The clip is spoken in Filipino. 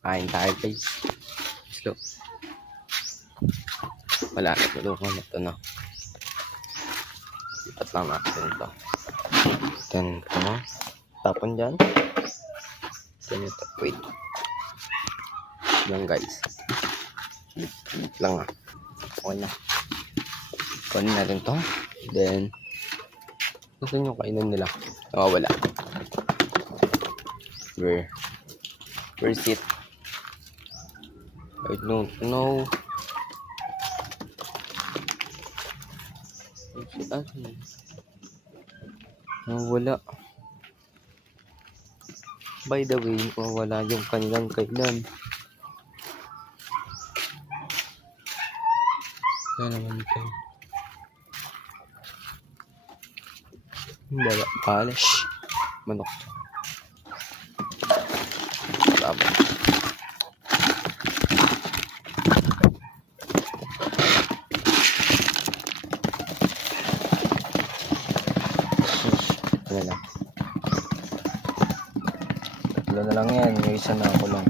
Kain tayo guys. Slow. Wala na. Tulungan ito na. Lipat lang natin ito. Then ito. Tapon dyan. Then ito. Wait. Yan guys. Lang ah. Okay na. Kunin natin to. Then gusto nyo kainan nila. Nawawala. Where's it? I don't know. Nawawala. By the way, nawawala yung kanilang kainan. Yan naman ito. Wala. Polish. Manok. Tama. Ano na lang yan. Yung isa na ako lang.